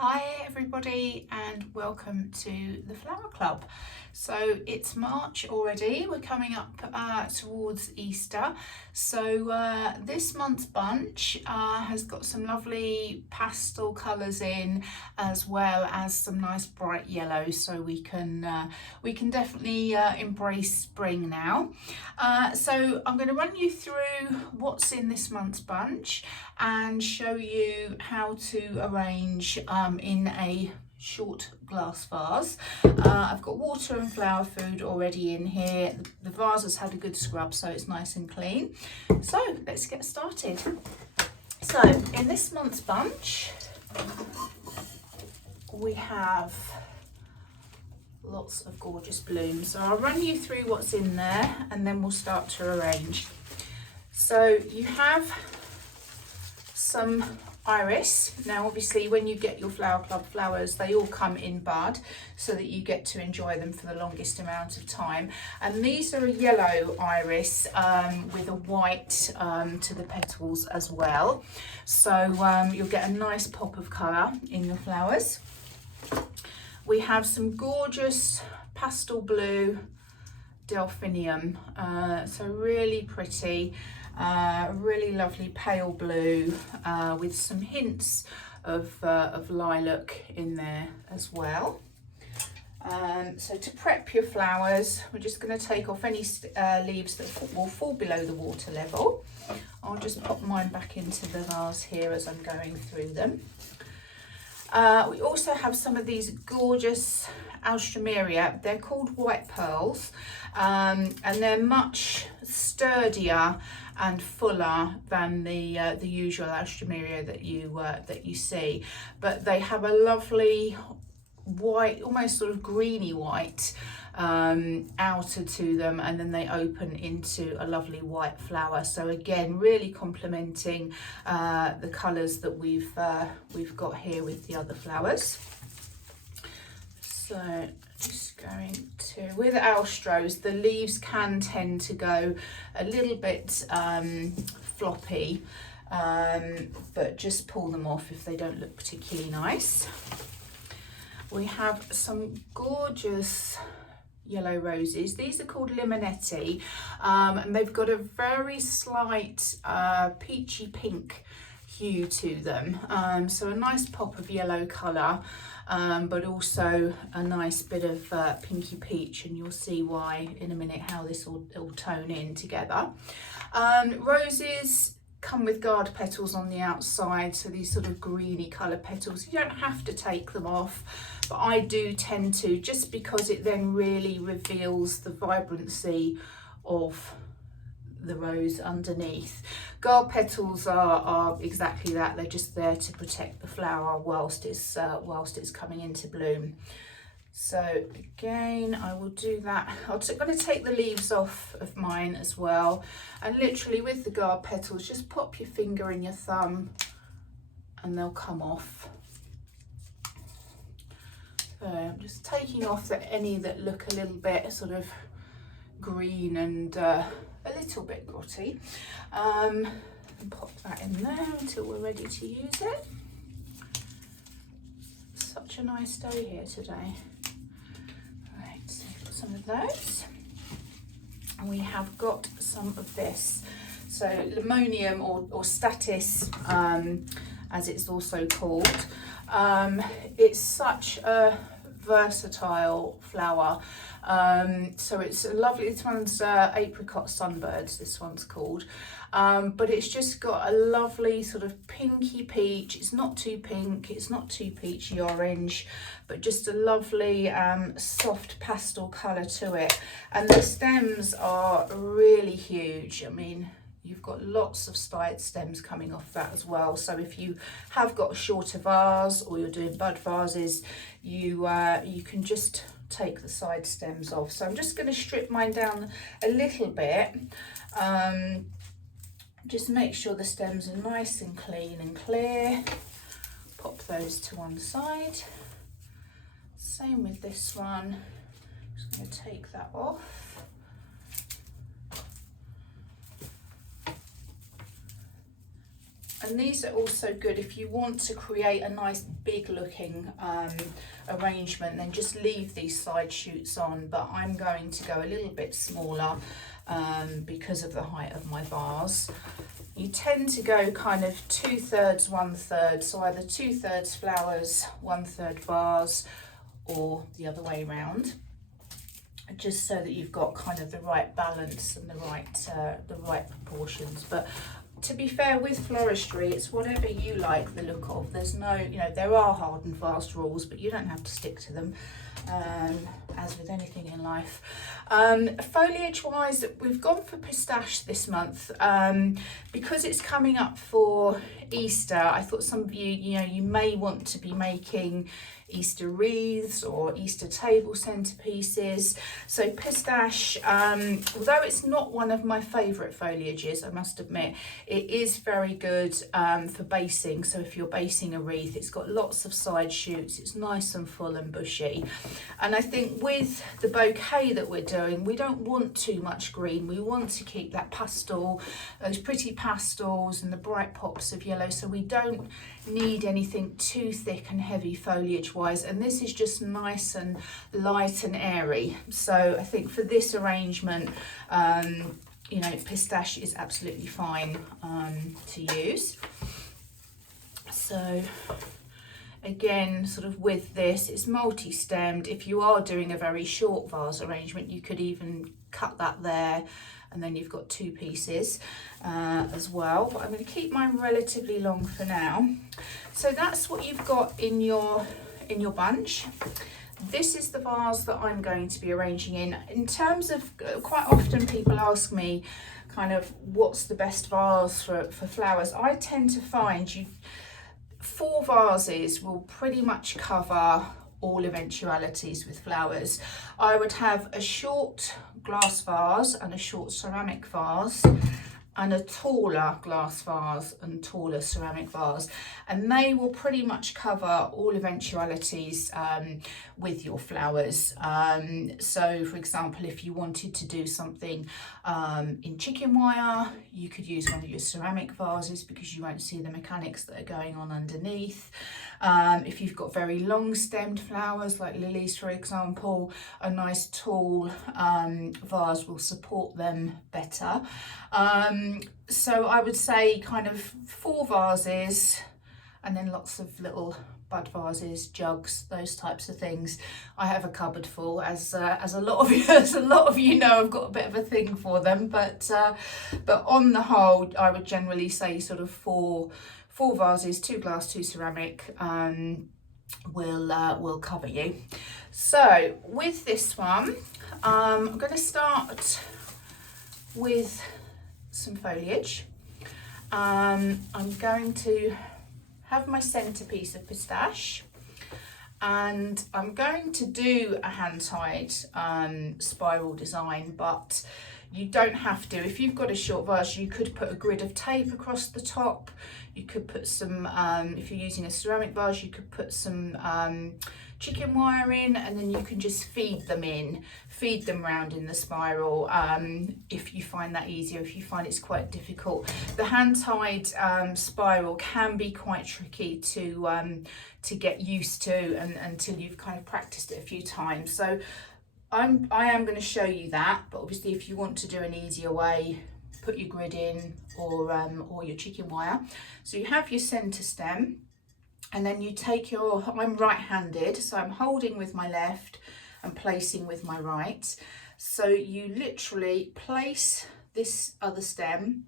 Hi everybody and welcome to the Flower Club. So it's March already, we're coming up towards Easter. So this month's bunch has got some lovely pastel colours in, as well as some nice bright yellow, so we can definitely embrace spring now. So I'm going to run you through what's in this month's bunch and show you how to arrange in a short glass vase. I've got water and flower food already in here. The vase has had a good scrub, so it's nice and clean. So let's get started. So in this month's bunch we have lots of gorgeous blooms. So I'll run you through what's in there and then we'll start to arrange. So you have some iris. Now obviously when you get your Flower Club flowers, they all come in bud so that you get to enjoy them for the longest amount of time, and these are a yellow iris with a white to the petals as well, so you'll get a nice pop of colour in your flowers. We have some gorgeous pastel blue delphinium, so really pretty. Really lovely pale blue with some hints of lilac in there as well. So to prep your flowers, we're just going to take off any leaves that will fall below the water level. I'll just pop mine back into the vase here as I'm going through them. We also have some of these gorgeous alstroemeria. They're called white pearls, and they're much sturdier and fuller than the usual alstroemeria that you see, but they have a lovely white, almost sort of greeny white outer to them, and then they open into a lovely white flower. So again, really complementing the colours that we've got here with the other flowers. So just going to, with alstros, the leaves can tend to go a little bit floppy, but just pull them off if they don't look particularly nice. We have some gorgeous yellow roses. These are called limonetti, and they've got a very slight peachy pink hue to them, so a nice pop of yellow colour, but also a nice bit of pinky peach, and you'll see why in a minute how this will tone in together. Roses come with guard petals on the outside, so these sort of greeny colour petals. You don't have to take them off, but I do tend to, just because it then really reveals the vibrancy of the rose underneath. Guard petals are exactly that. They're just there to protect the flower whilst it's coming into bloom. So again, I will do that. I'm going to take the leaves off of mine as well, and literally with the guard petals, just pop your finger in your thumb and they'll come off. So I'm just taking off any that look a little bit sort of green and a little bit grotty, and pop that in there until we're ready to use it. Such a nice day here today. Right, so we've got some of those, and we have got some of this. So limonium or status, as it's also called. It's such a versatile flower. So it's a lovely, this one's apricot sunbirds, this one's called, but it's just got a lovely sort of pinky peach. It's not too pink, it's not too peachy orange, but just a lovely soft pastel colour to it, and the stems are really huge. I mean, you've got lots of side stems coming off that as well. So if you have got a shorter vase or you're doing bud vases, you can just take the side stems off. So I'm just going to strip mine down a little bit. Just make sure the stems are nice and clean and clear. Pop those to one side. Same with this one. Just going to take that off. And these are also good if you want to create a nice big looking arrangement, then just leave these side shoots on, but I'm going to go a little bit smaller because of the height of my vase. You tend to go kind of 2/3, 1/3, so either 2/3 flowers, 1/3 vase, or the other way around, just so that you've got kind of the right balance and the right proportions. But to be fair, with floristry, it's whatever you like the look of. There's no, you know, there are hard and fast rules, but you don't have to stick to them, as with anything in life. Foliage wise, we've gone for pistache this month because it's coming up for Easter. I thought some of you, you know, you may want to be making Easter wreaths or Easter table centerpieces. So pistache, although it's not one of my favourite foliages, I must admit, it is very good for basing. So if you're basing a wreath, it's got lots of side shoots, it's nice and full and bushy. And I think with the bouquet that we're doing, we don't want too much green. We want to keep that pastel, those pretty pastels and the bright pops of yellow. So we don't need anything too thick and heavy foliage wise, and this is just nice and light and airy. So I think for this arrangement, you know, pistache is absolutely fine to use. So again, sort of with this, it's multi-stemmed. If you are doing a very short vase arrangement, you could even cut that there, and then you've got two pieces as well. But I'm going to keep mine relatively long for now. So that's what you've got in your bunch. This is the vase that I'm going to be arranging in. In terms of, quite often people ask me kind of what's the best vase for flowers. I tend to find 4 vases will pretty much cover all eventualities with flowers. I would have a short glass vase and a short ceramic vase, and a taller glass vase and taller ceramic vase, and they will pretty much cover all eventualities with your flowers. So for example, if you wanted to do something in chicken wire, you could use one of your ceramic vases because you won't see the mechanics that are going on underneath. If you've got very long stemmed flowers like lilies, for example, a nice tall vase will support them better. So I would say kind of 4 vases, and then lots of little bud vases, jugs, those types of things. I have a cupboard full, as a lot of you know. I've got a bit of a thing for them, but on the whole, I would generally say sort of 4 vases, 2 glass, 2 ceramic, will cover you. So with this one, I'm going to start with some foliage. I'm going to have my centerpiece of pistache, and I'm going to do a hand-tied spiral design, but you don't have to. If you've got a short vase, you could put a grid of tape across the top. You could put some, if you're using a ceramic vase, you could put some chicken wire in, and then you can just feed them round in the spiral if you find that easier. If you find it's quite difficult, the hand-tied spiral can be quite tricky to get used to, and until you've kind of practiced it a few times. So I am going to show you that, but obviously if you want to do an easier way, put your grid in, or your chicken wire. So you have your center stem, and then you take your, I'm right-handed, so I'm holding with my left and placing with my right. So you literally place this other stem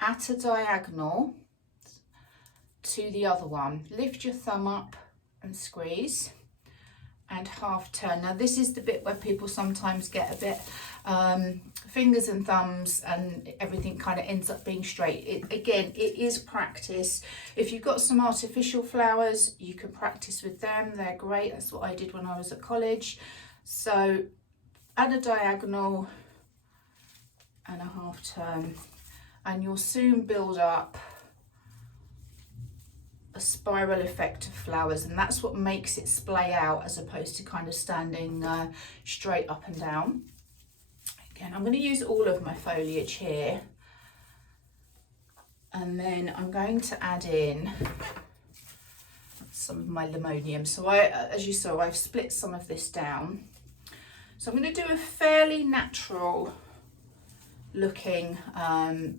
at a diagonal to the other one. Lift your thumb up and squeeze, and half turn. Now this is the bit where people sometimes get a bit fingers and thumbs, and everything kind of ends up being straight. Again, it is practice. If you've got some artificial flowers, you can practice with them. They're great. That's what I did when I was at college. So add a diagonal and a half turn, and you'll soon build up a spiral effect of flowers, and that's what makes it splay out as opposed to kind of standing straight up and down. Again, I'm going to use all of my foliage here, And then I'm going to add in some of my limonium. So as you saw, I've split some of this down. So I'm going to do a fairly natural looking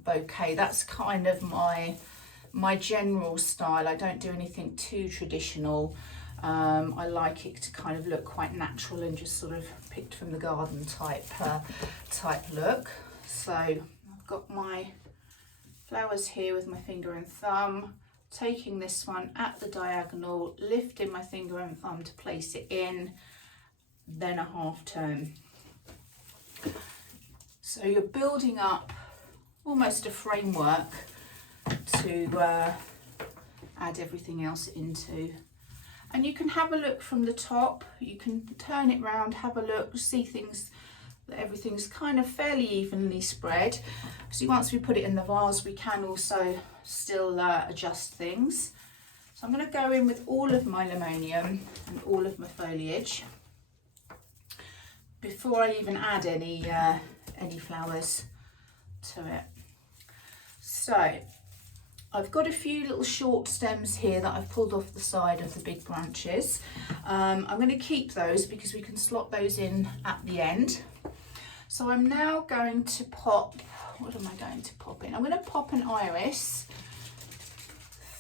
bouquet. That's kind of my general style. I don't do anything too traditional. I like it to kind of look quite natural and just sort of picked from the garden type look. So I've got my flowers here with my finger and thumb, taking this one at the diagonal, lifting my finger and thumb to place it in, then a half turn. So you're building up almost a framework to add everything else into. And you can have a look from the top, you can turn it round, have a look, see things, that everything's kind of fairly evenly spread. So once we put it in the vase, we can also still adjust things. So I'm going to go in with all of my limonium and all of my foliage before I even add any flowers to it. So I've got a few little short stems here that I've pulled off the side of the big branches. I'm going to keep those because we can slot those in at the end. So I'm now going to pop, what am I going to pop in? I'm going to pop an iris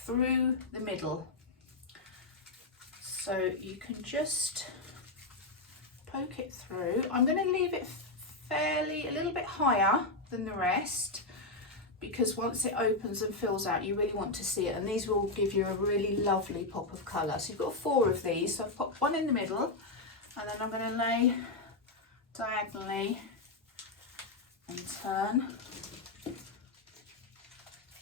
through the middle. So you can just poke it through. I'm going to leave it a little bit higher than the rest, because once it opens and fills out, you really want to see it, and these will give you a really lovely pop of colour. So you've got 4 of these, so I've popped one in the middle, and then I'm going to lay diagonally and turn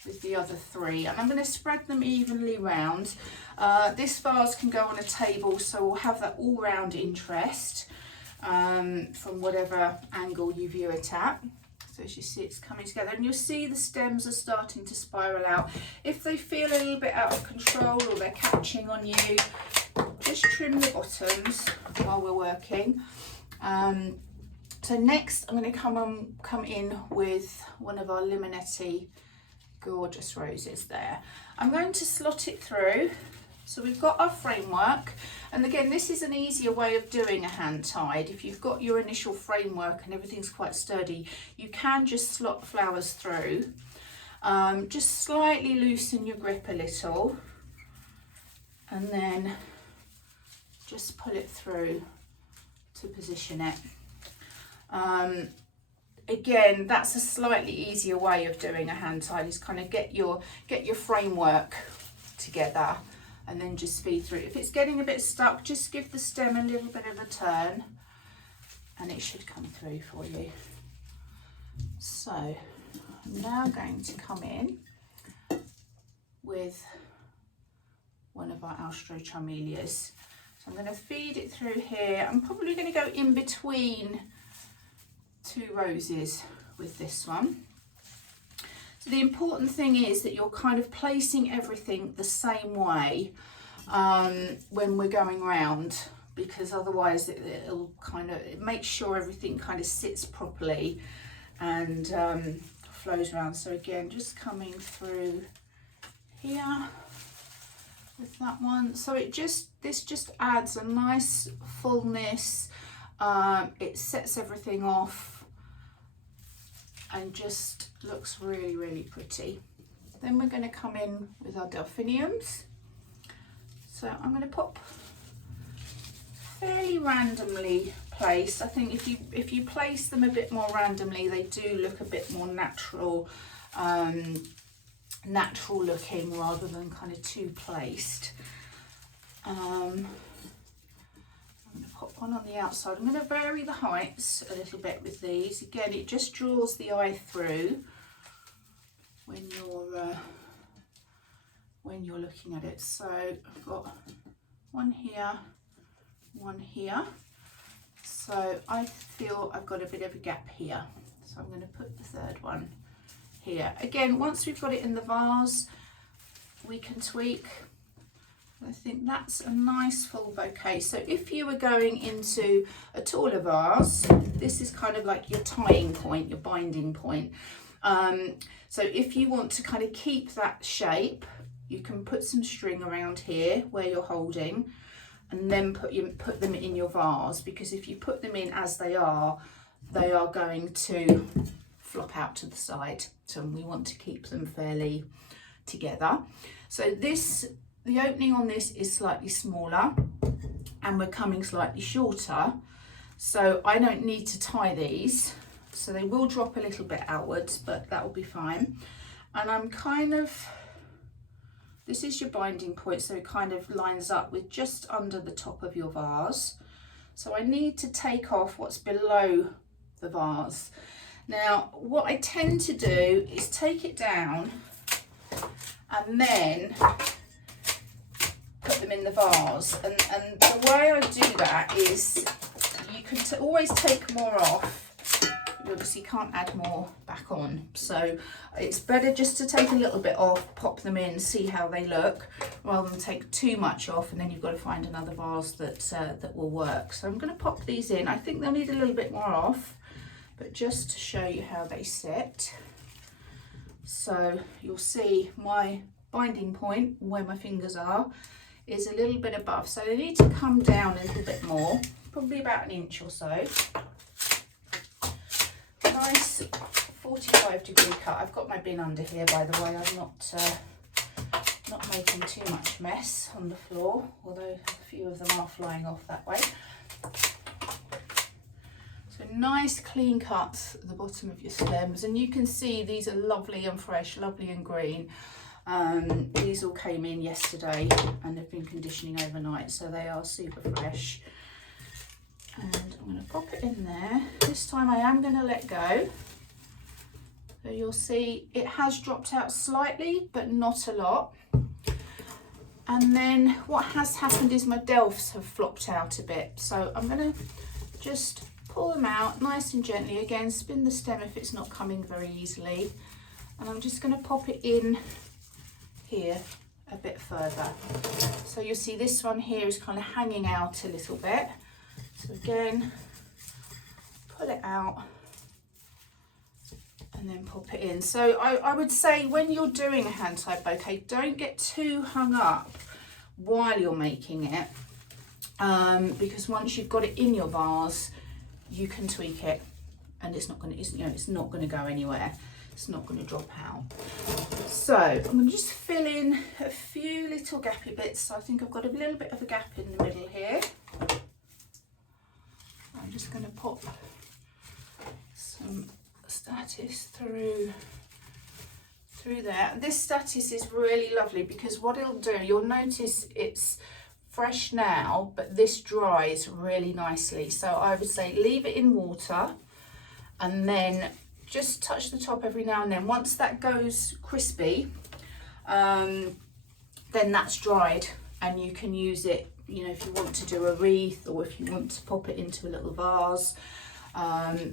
with the other 3, and I'm going to spread them evenly round. This vase can go on a table, so we'll have that all round interest from whatever angle you view it at. So as you see, it's coming together, and you'll see the stems are starting to spiral out. If they feel a little bit out of control or they're catching on you, just trim the bottoms while we're working. So next I'm going to come in with one of our Limonetti gorgeous roses there. I'm going to slot it through. So we've got our framework, and again, this is an easier way of doing a hand tied. If you've got your initial framework and everything's quite sturdy, you can just slot flowers through. Just slightly loosen your grip a little, and then just pull it through to position it. Again, that's a slightly easier way of doing a hand tie, is kind of get your framework together and then just feed through. If it's getting a bit stuck, just give the stem a little bit of a turn and it should come through for you. So I'm now going to come in with one of our Alstroechamellias. So I'm going to feed it through here. I'm probably going to go in between 2 roses with this one. So the important thing is that you're kind of placing everything the same way when we're going round, because otherwise it'll kind of, it makes sure everything kind of sits properly and flows around. So again, just coming through here with that one. So this just adds a nice fullness. It sets everything off and just looks really, really pretty. Then we're going to come in with our delphiniums. So I'm going to pop fairly randomly placed. I think if you place them a bit more randomly, they do look a bit more natural, natural looking rather than kind of too placed. I'm going to pop one on the outside. I'm going to vary the heights a little bit with these. Again, it just draws the eye through when you're looking at it. So I've got one here, one here. So I feel I've got a bit of a gap here. So I'm going to put the 3rd one here. Again, once we've got it in the vase, we can tweak. I think that's a nice full bouquet. So if you were going into a taller vase, this is kind of like your tying point, your binding point. So if you want to kind of keep that shape, you can put some string around here where you're holding, and then put them in your vase, because if you put them in as they are going to flop out to the side. So we want to keep them fairly together. So the opening on this is slightly smaller, and we're coming slightly shorter. So I don't need to tie these. So they will drop a little bit outwards, but that will be fine. And I'm kind of, this is your binding point, so it kind of lines up with just under the top of your vase. So I need to take off what's below the vase. Now, what I tend to do is take it down and then put them in the vase. And the way I do that is you can always take more off. You obviously can't add more back on, so it's better just to take a little bit off, pop them in, see how they look, rather than take too much off and then you've got to find another vase that will work. So I'm going to pop these in. I think they'll need a little bit more off, but just to show you how they sit. So you'll see my binding point where my fingers are is a little bit above, so they need to come down a little bit more, probably about an inch or so. Nice 45-degree cut. I've got my bin under here, by the way. I'm not making too much mess on the floor, although a few of them are flying off that way. So nice clean cuts at the bottom of your stems, and you can see these are lovely and fresh, lovely and green. These all came in yesterday and they've been conditioning overnight, so they are super fresh. And I'm going to pop it in there. This time I am going to let go. So you'll see it has dropped out slightly, but not a lot. And then what has happened is my delphs have flopped out a bit. So I'm going to just pull them out nice and gently. Again, spin the stem if it's not coming very easily. And I'm just going to pop it in here a bit further. So you'll see this one here is kind of hanging out a little bit. So again, pull it out and then pop it in. So I would say when you're doing a hand-tied bouquet, don't get too hung up while you're making it, because once you've got it in your vase, you can tweak it, and it's not going to go anywhere. It's not going to drop out. So I'm going to just fill in a few little gappy bits. So I think I've got a little bit of a gap in the middle here. I'm just going to pop some statice through there. This statice is really lovely because what it'll do, you'll notice it's fresh now, but this dries really nicely. So I would say leave it in water and then just touch the top every now and then. Once that goes crispy, then that's dried and you can use it, you know, if you want to do a wreath or if you want to pop it into a little vase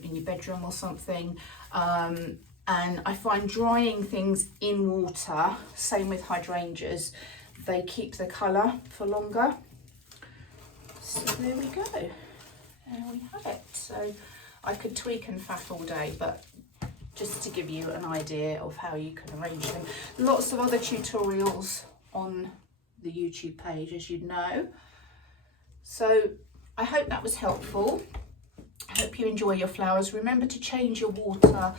in your bedroom or something. And I find drying things in water, same with hydrangeas, they keep the colour for longer. So there we go. There we have it. So I could tweak and faff all day, but just to give you an idea of how you can arrange them. Lots of other tutorials on the YouTube page, as you know. So I hope that was helpful. I hope you enjoy your flowers. Remember to change your water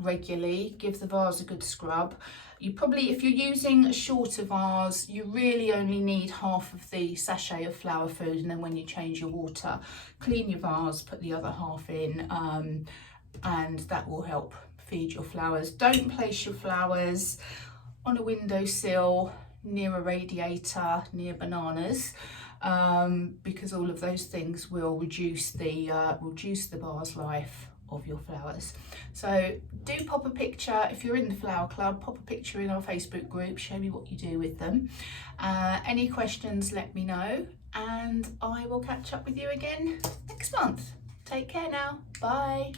regularly. Give the vase a good scrub. You probably, if you're using a shorter vase, you really only need half of the sachet of flower food, and then when you change your water, clean your vase, put the other half in, and that will help feed your flowers. Don't place your flowers on a windowsill, near a radiator, near bananas, because all of those things will reduce the vase life of your flowers. So do pop a picture, if you're in the flower club, pop a picture in our Facebook group, show me what you do with them. Any questions, let me know, and I will catch up with you again next month. Take care now, bye.